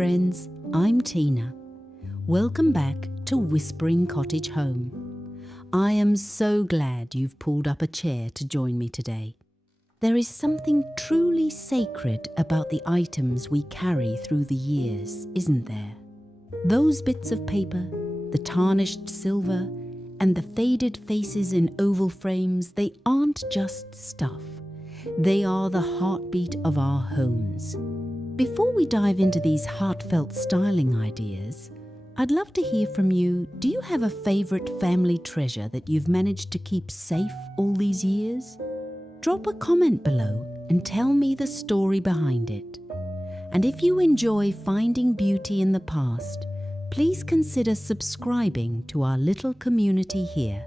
friends, I'm Tina. Welcome back to Whispering Cottage Home. I am so glad you've pulled up a chair to join me today. There is something truly sacred about the items we carry through the years, isn't there? Those bits of paper, the tarnished silver, and the faded faces in oval frames, they aren't just stuff. They are the heartbeat of our homes. Before we dive into these heartfelt styling ideas, I'd love to hear from you. Do you have a favorite family treasure that you've managed to keep safe all these years? Drop a comment below and tell me the story behind it. And if you enjoy finding beauty in the past, please consider subscribing to our little community here.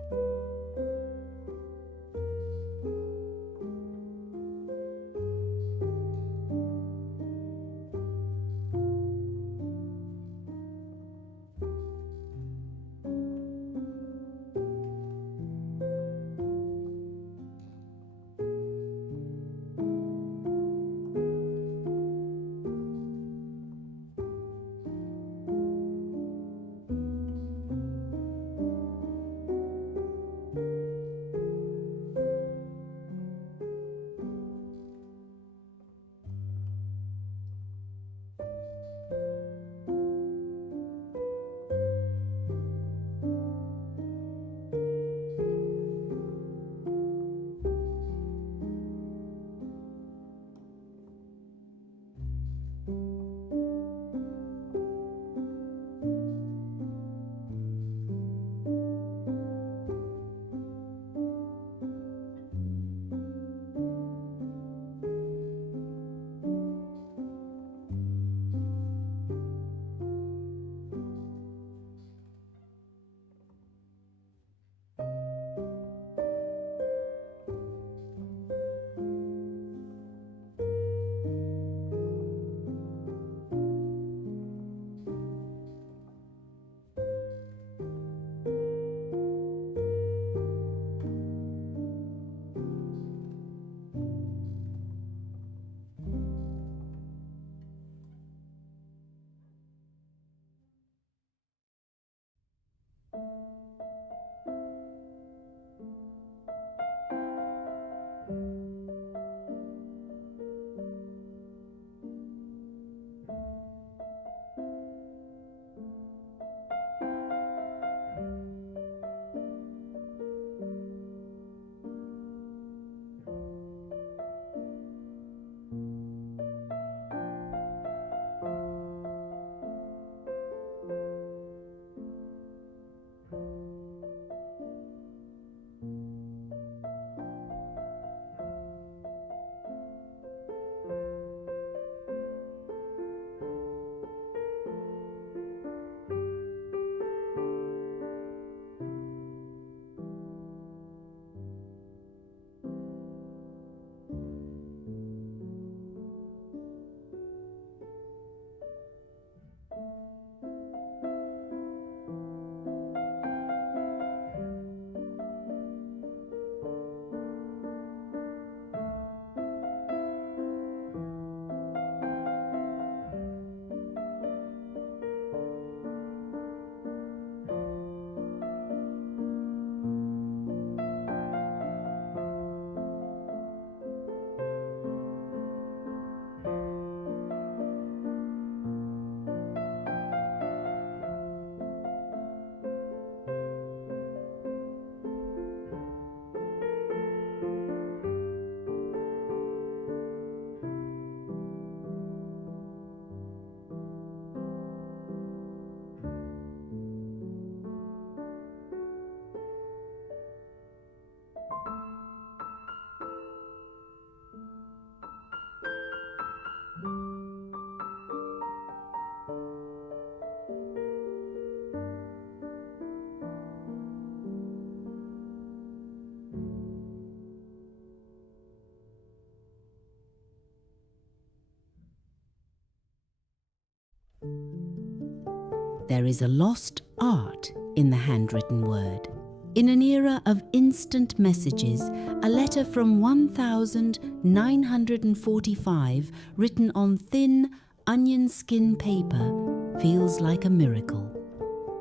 There is a lost art in the handwritten word. In an era of instant messages, a letter from 1945 written on thin, onion skin paper feels like a miracle.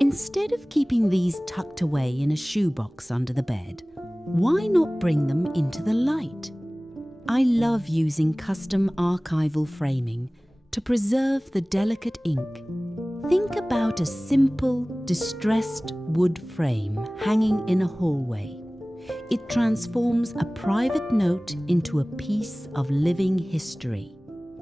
Instead of keeping these tucked away in a shoebox under the bed, why not bring them into the light? I love using custom archival framing to preserve the delicate ink. Think about a simple, distressed wood frame hanging in a hallway. It transforms a private note into a piece of living history.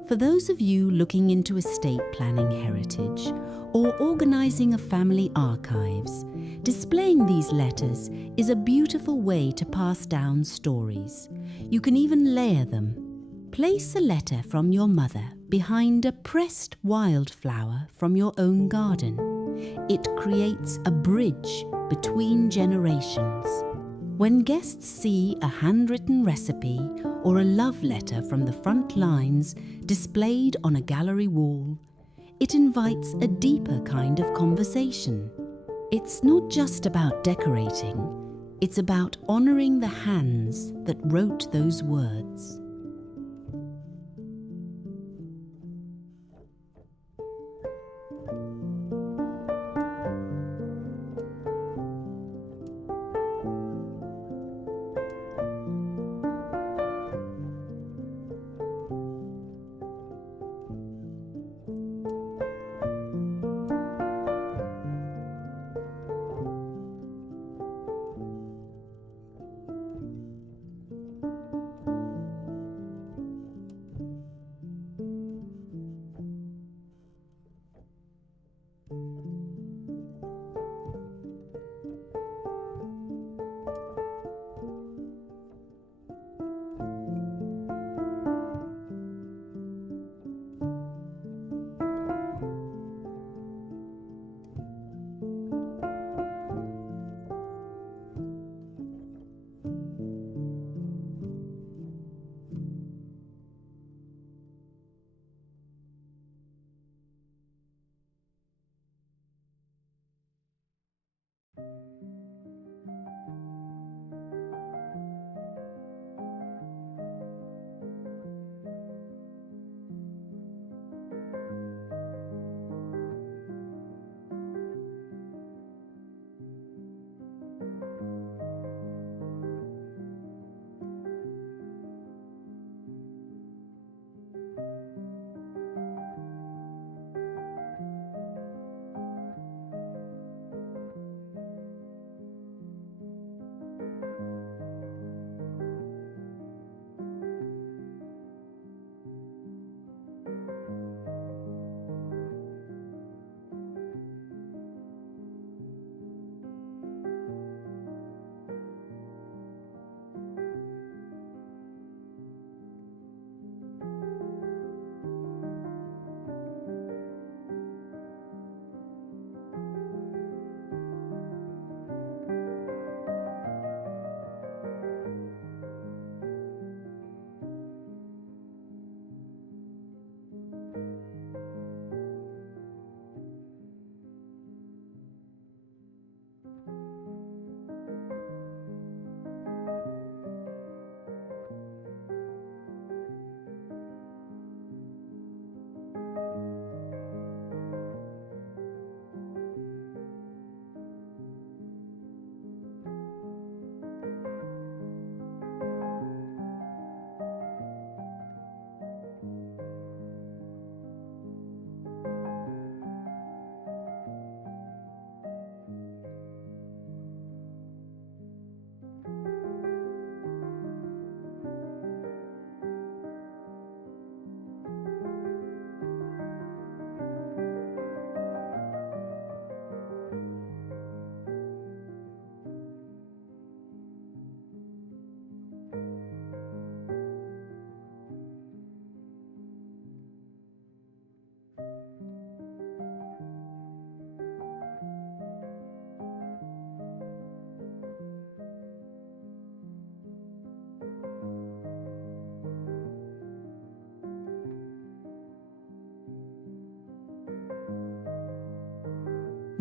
For those of you looking into estate planning heritage or organising a family archives, displaying these letters is a beautiful way to pass down stories. You can even layer them. Place a letter from your mother behind a pressed wildflower from your own garden. It creates a bridge between generations. When guests see a handwritten recipe or a love letter from the front lines displayed on a gallery wall, it invites a deeper kind of conversation. It's not just about decorating, it's about honouring the hands that wrote those words.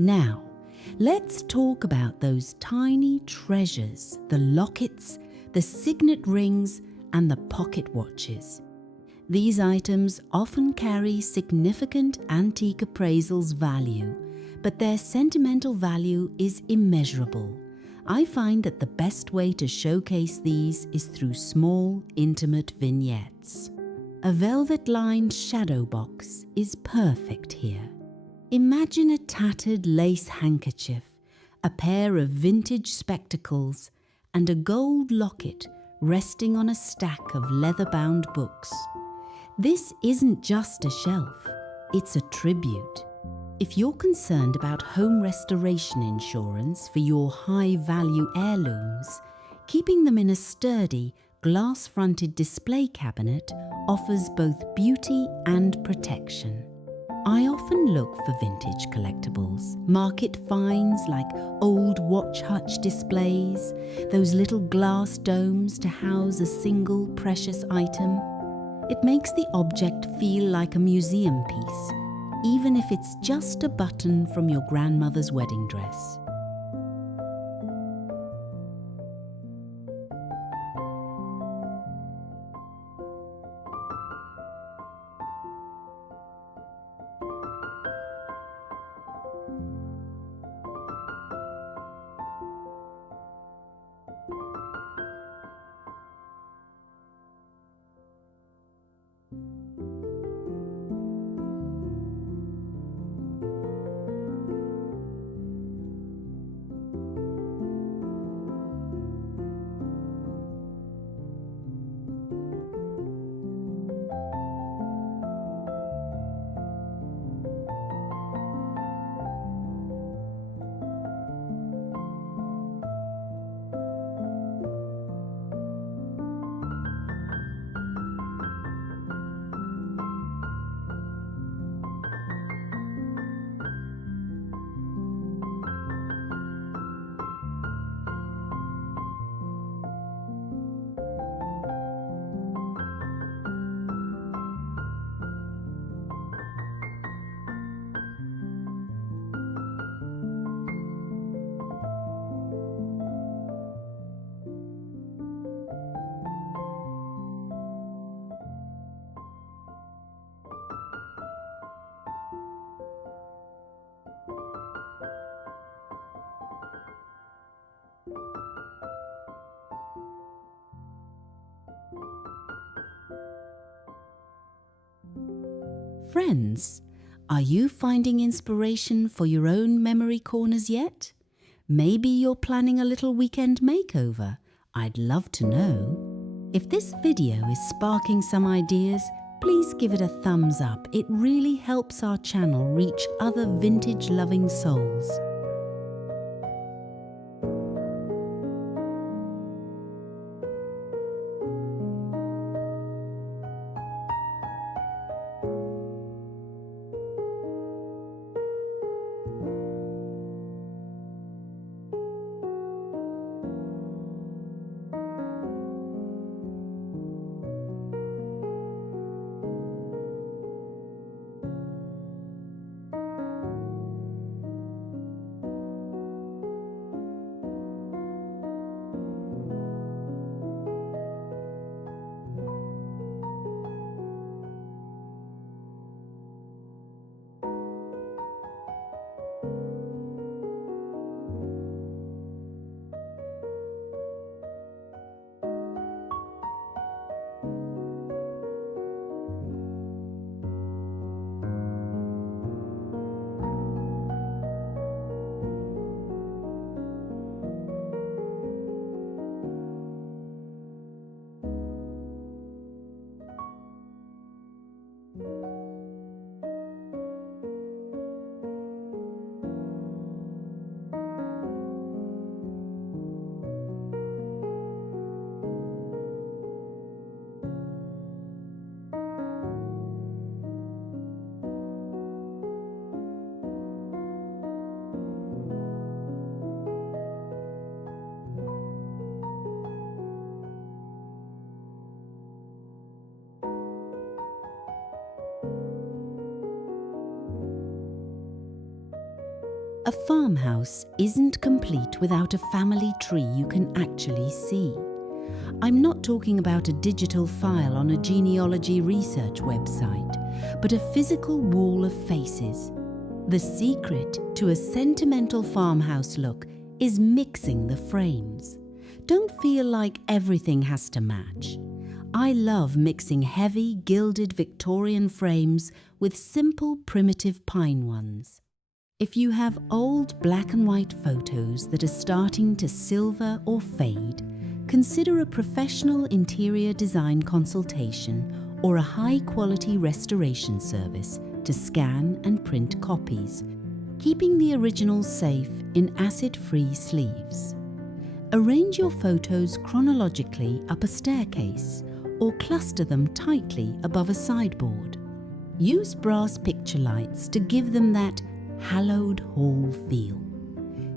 Now, let's talk about those tiny treasures, the lockets, the signet rings, and the pocket watches. These items often carry significant antique appraisals value, but their sentimental value is immeasurable. I find that the best way to showcase these is through small, intimate vignettes. A velvet-lined shadow box is perfect here. Imagine a tattered lace handkerchief, a pair of vintage spectacles, and a gold locket resting on a stack of leather-bound books. This isn't just a shelf, it's a tribute. If you're concerned about home restoration insurance for your high-value heirlooms, keeping them in a sturdy, glass-fronted display cabinet offers both beauty and protection. I often look for vintage collectibles, market finds like old watch hutch displays, those little glass domes to house a single precious item. It makes the object feel like a museum piece, even if it's just a button from your grandmother's wedding dress. Friends, are you finding inspiration for your own memory corners yet? Maybe you're planning a little weekend makeover. I'd love to know. If this video is sparking some ideas, please give it a thumbs up. It really helps our channel reach other vintage-loving souls. A farmhouse isn't complete without a family tree you can actually see. I'm not talking about a digital file on a genealogy research website, but a physical wall of faces. The secret to a sentimental farmhouse look is mixing the frames. Don't feel like everything has to match. I love mixing heavy, gilded Victorian frames with simple, primitive pine ones. If you have old black and white photos that are starting to silver or fade, consider a professional interior design consultation or a high-quality restoration service to scan and print copies, keeping the originals safe in acid-free sleeves. Arrange your photos chronologically up a staircase or cluster them tightly above a sideboard. Use brass picture lights to give them that hallowed hall feel.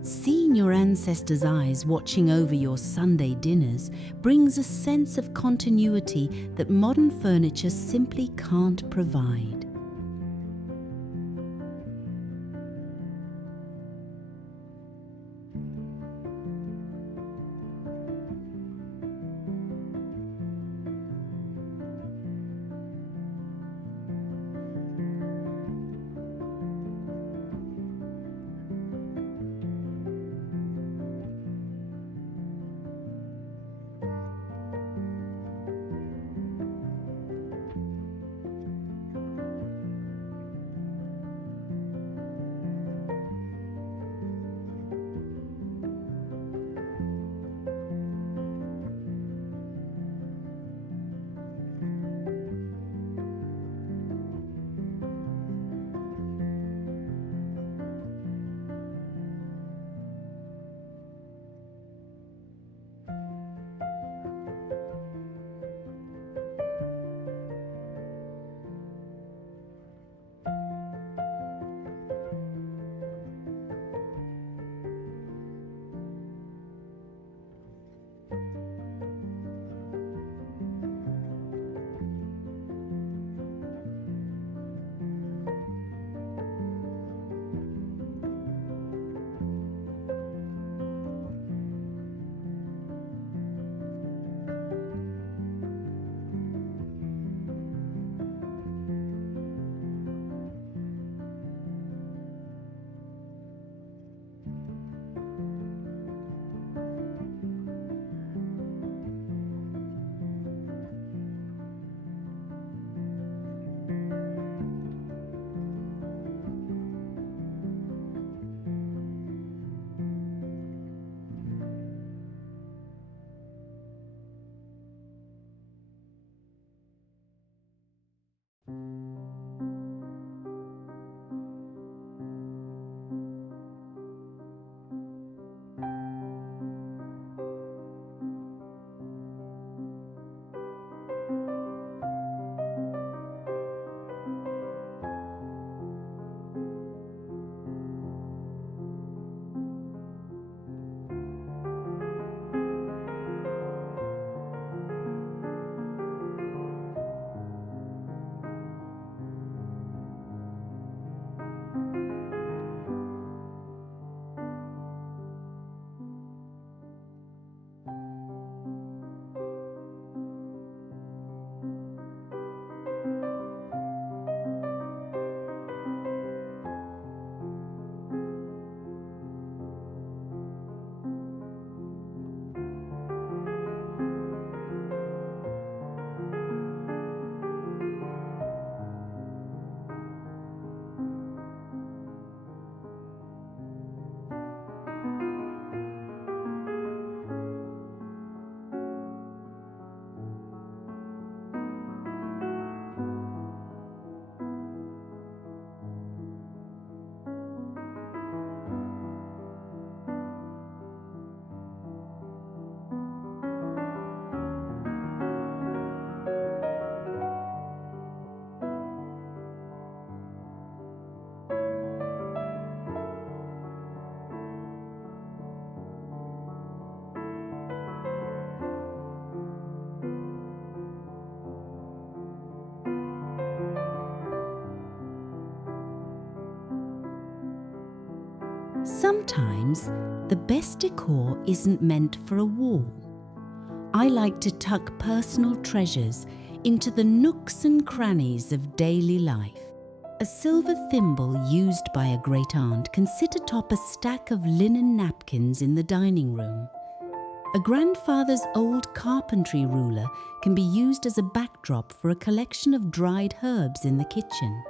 Seeing your ancestors' eyes watching over your Sunday dinners brings a sense of continuity that modern furniture simply can't provide. Sometimes the best decor isn't meant for a wall. I like to tuck personal treasures into the nooks and crannies of daily life. A silver thimble used by a great-aunt can sit atop a stack of linen napkins in the dining room. A grandfather's old carpentry ruler can be used as a backdrop for a collection of dried herbs in the kitchen.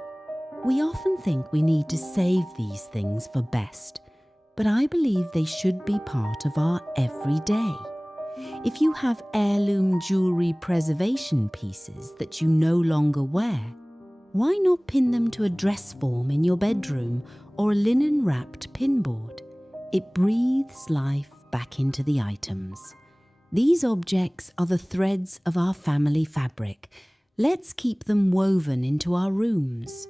We often think we need to save these things for best, but I believe they should be part of our everyday. If you have heirloom jewellery preservation pieces that you no longer wear, why not pin them to a dress form in your bedroom or a linen-wrapped pinboard? It breathes life back into the items. These objects are the threads of our family fabric. Let's keep them woven into our rooms.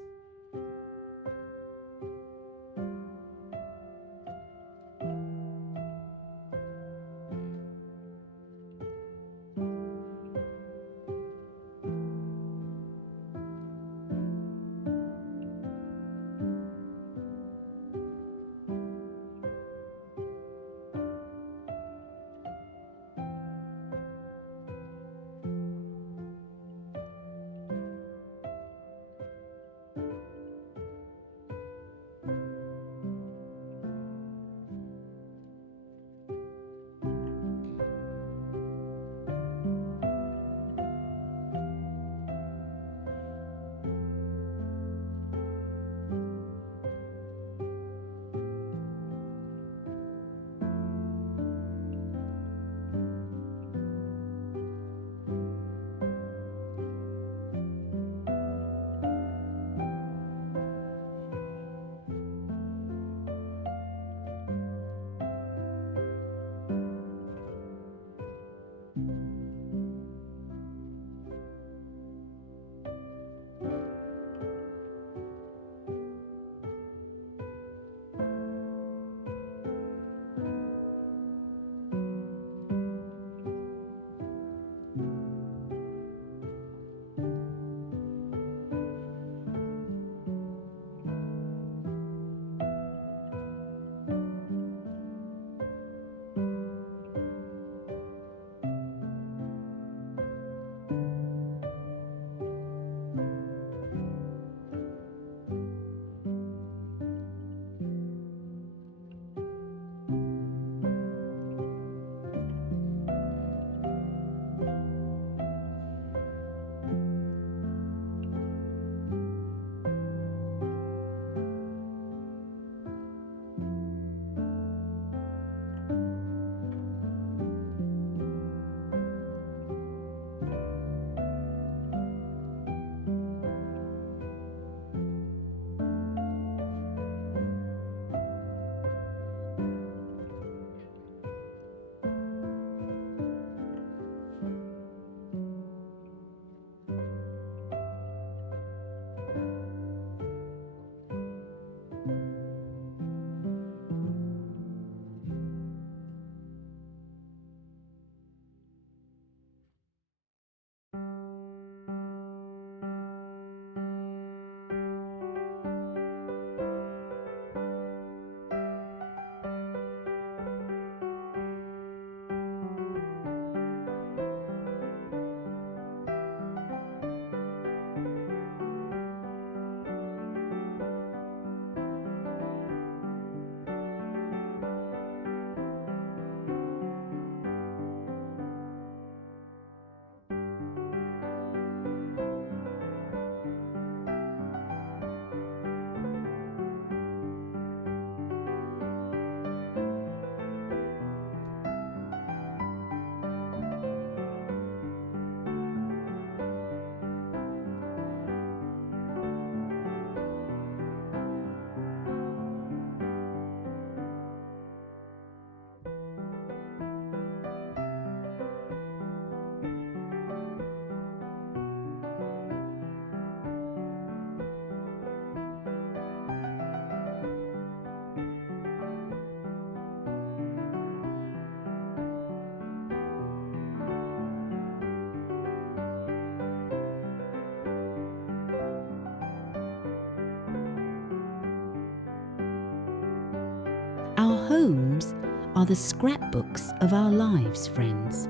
Our homes are the scrapbooks of our lives, friends.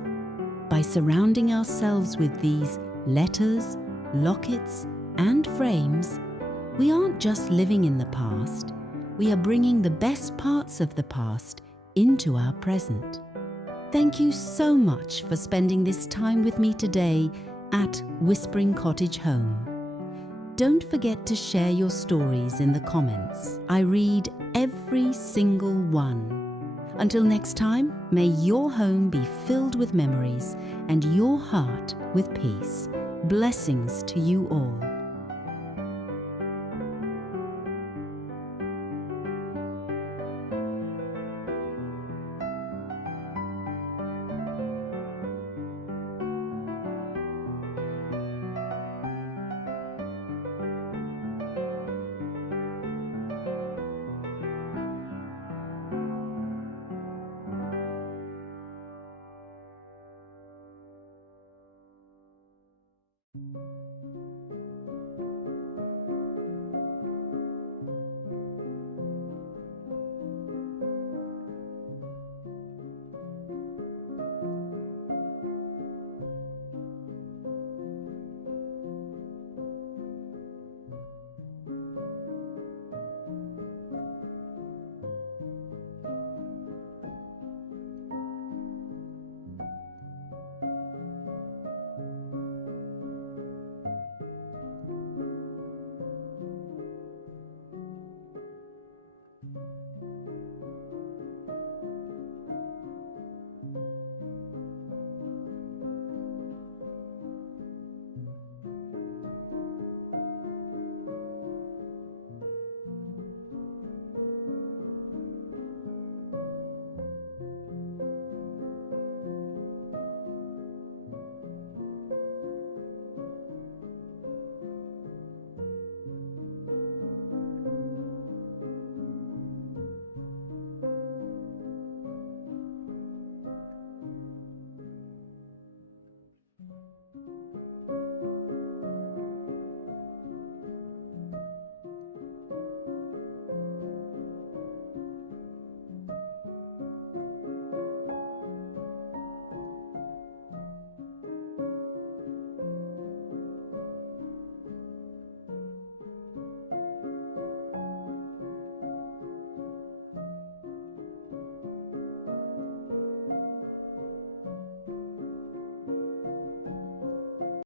By surrounding ourselves with these letters, lockets, and frames, we aren't just living in the past, we are bringing the best parts of the past into our present. Thank you so much for spending this time with me today at Whispering Cottage Home. Don't forget to share your stories in the comments. I read every single one. Until next time, may your home be filled with memories and your heart with peace. Blessings to you all.